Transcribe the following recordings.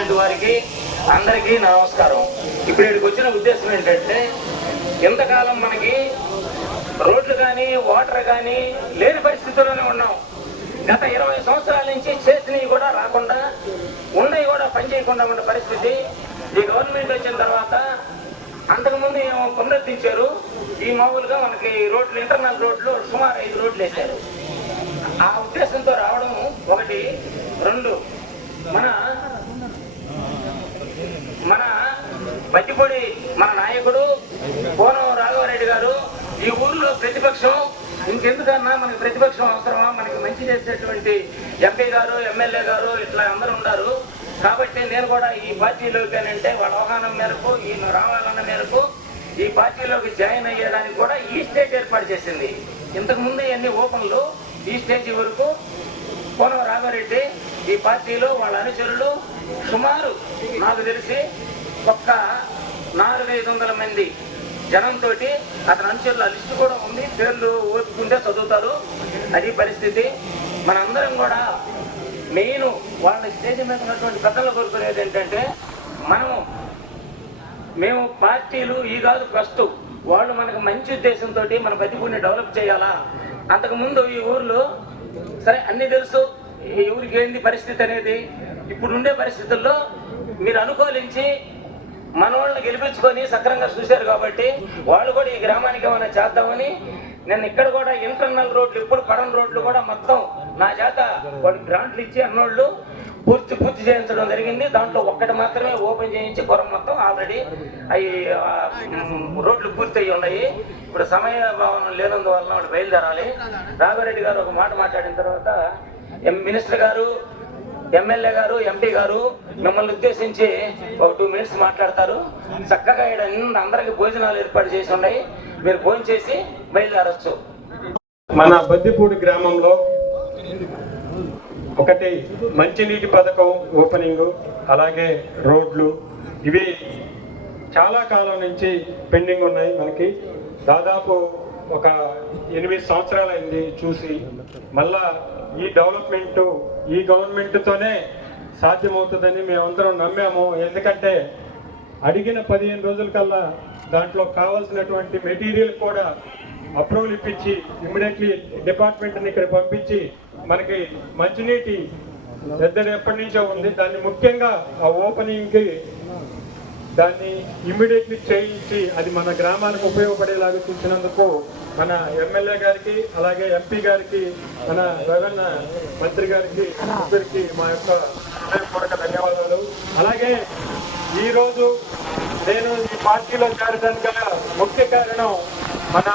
Government వారికి అందరికీ నమస్కారం. ఇప్పుడు ఇక్కడికి వచ్చిన ఉద్దేశం ఏంటంటే, ఇంతకాలం మనకి రోడ్లు కానీ వాటర్ కానీ లేని పరిస్థితుల్లోనే ఉన్నాం. గత 20 సంవత్సరాల నుంచి చేసినవి కూడా రాకుండా, ఉన్నవి కూడా పనిచేయకుండా ఉన్న పరిస్థితి. ఈ గవర్నమెంట్ వచ్చిన తర్వాత అంతకుముందు ఏమో పునరుద్ధరించారు. ఈ మామూలుగా మనకి రోడ్లు, ఇంటర్నల్ రోడ్లు సుమారు 5 రోడ్లు వేశారు. ఆ ఉద్దేశంతో రావడం ఒకటి. 2, మన బట్టిపొడి మన నాయకుడు కోనం రాఘవరెడ్డి గారు ఈ ఊర్లో ప్రతిపక్షం, ఇంకెందుకన్నా మనకి ప్రతిపక్షం అవసరమా, మనకి మంచి చేసేటువంటి ఎంపీ గారు, ఎమ్మెల్యే గారు ఇట్లా అందరూ ఉన్నారు. కాబట్టి నేను కూడా ఈ పార్టీలోకి అంటే వాళ్ళ ఆహ్వానం మేరకు, ఈయన రావాలన్న మేరకు ఈ పార్టీలోకి జాయిన్ అయ్యేదానికి కూడా ఈ స్టేజ్ ఏర్పాటు చేసింది. ఇంతకుముందు అన్ని ఓపెన్లు, ఈ స్టేజ్ వరకు కోనం రాఘవరెడ్డి ఈ పార్టీలో వాళ్ళ అనుచరులు సుమారు నాకు తెలిసి ఒక్క 400-500 మంది జనంతో అతని అనుచరుల లిస్టు కూడా ఉంది. పేర్లు ఓపుకుంటే చదువుతారు. అది పరిస్థితి. మనందరం కూడా మెయిన్ వాళ్ళ స్టేజ్ మీద ఉన్నటువంటి పెద్దలు కోరుకునేది ఏంటంటే, మేము పార్టీలు ఈ కాదు ఫస్ట్, వాళ్ళు మనకు మంచి ఉద్దేశంతో మన బతికుని డెవలప్ చేయాలా. అంతకుముందు ఈ ఊర్లో సరే అన్నీ తెలుసు, ఈ ఊరికి ఏంది పరిస్థితి అనేది. ఇప్పుడు ఉండే పరిస్థితుల్లో మీరు అనుకూలించి మన వాళ్ళని గెలిపించుకొని సక్రంగా చూశారు కాబట్టి వాళ్ళు కూడా ఈ గ్రామానికి ఏమైనా చేద్దామని నేను ఇక్కడ కూడా ఇంటర్నల్ రోడ్లు, ఇప్పుడు కడన్ రోడ్లు కూడా మొత్తం నా చేత వాళ్ళకి గ్రాంట్లు ఇచ్చి అన్నోళ్ళు పూర్తి చేయించడం జరిగింది. దాంట్లో ఒక్కటి మాత్రమే ఓపెన్ చేయించి పొరం మొత్తం ఆల్రెడీ అవి రోడ్లు పూర్తి అయ్యి ఉన్నాయి. ఇప్పుడు సమయ భావన లేనందువలన వాళ్ళు బయలుదేరాలి. రాఘవరెడ్డి గారు ఒక మాట మాట్లాడిన తర్వాత మినిస్టర్ గారు, ఎమ్మెల్యే గారు, ఎంపీ గారు మిమ్మల్ని ఉద్దేశించి ఒక 2 minutes మాట్లాడతారు. చక్కగా ఇక్కడ అందరికి భోజనాలు ఏర్పాటు చేసి ఉన్నాయి. మీరు భోజనం చేసి బయలుదేరచ్చు. మన బద్దిపూడి గ్రామంలో ఒకటి మంచినీటి పథకం ఓపెనింగ్, అలాగే రోడ్లు, ఇవి చాలా కాలం నుంచి పెండింగ్ ఉన్నాయి. మనకి దాదాపు ఒక 8 సంవత్సరాలు అయింది చూసి. మళ్ళా ఈ డెవలప్మెంట్ ఈ గవర్నమెంట్తోనే సాధ్యమవుతుందని మేమందరం నమ్మాము. ఎందుకంటే అడిగిన 15 రోజుల కల్లా దాంట్లో కావాల్సినటువంటి మెటీరియల్ కూడా అప్రూవల్ ఇప్పించి ఇమ్మీడియట్లీ డిపార్ట్మెంట్ని ఇక్కడ పంపించి మనకి మంచినీటి ఎద్దడి ఎప్పటి నుంచో ఉంది. దాన్ని ముఖ్యంగా ఆ ఓపెనింగ్కి దాన్ని ఇమ్మీడియట్లీ చేయించి అది మన గ్రామానికి ఉపయోగపడేలాగా చూసినందుకు మన ఎమ్మెల్యే గారికి, అలాగే ఎంపీ గారికి, మన రెవెన్యూ మంత్రి గారికి, ఇద్దరికి మా యొక్క హృదయపూర్వక ధన్యవాదాలు. అలాగే ఈరోజు నేను ఈ పార్టీలో చేరడానికి గల ముఖ్య కారణం మన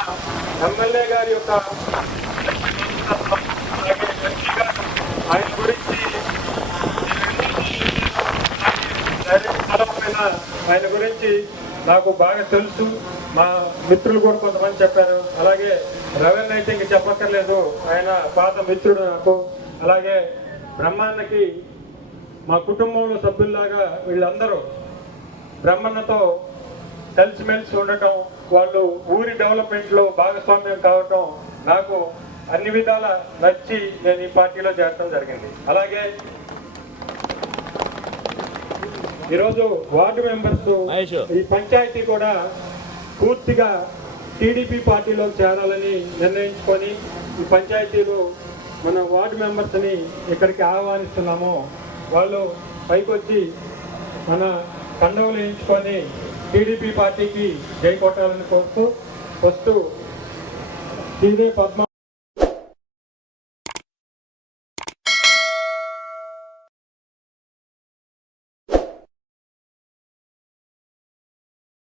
ఎమ్మెల్యే గారి యొక్క, అలాగే ఎంపీ గారు, ఆయన గురించి ఆయన గురించి నాకు బాగా తెలుసు. మా మిత్రులు కూడా కొంతమంది చెప్పారు. అలాగే రెవెన్యూ అయితే ఇంక చెప్పక్కర్లేదు, ఆయన పాత మిత్రుడు నాకు. అలాగే బ్రహ్మాన్నకి మా కుటుంబంలో సభ్యుల్లాగా వీళ్ళందరూ బ్రహ్మన్నతో కలిసిమెలిసి ఉండటం, వాళ్ళు ఊరి డెవలప్మెంట్లో భాగస్వామ్యం కావటం నాకు అన్ని విధాల నచ్చి నేను ఈ పార్టీలో చేరడం జరిగింది. అలాగే ఈరోజు వార్డు మెంబర్స్ ఈ పంచాయతీ కూడా పూర్తిగా టీడీపీ పార్టీలో చేరాలని నిర్ణయించుకొని ఈ పంచాయతీలో మన వార్డు మెంబర్స్ని ఇక్కడికి ఆహ్వానిస్తున్నాము. వాళ్ళు పైకి వచ్చి మన కండవలు వేయించుకొని టీడీపీ పార్టీకి జై కొట్టాలని కోరుతూ వస్తూ టీడీ పద్మ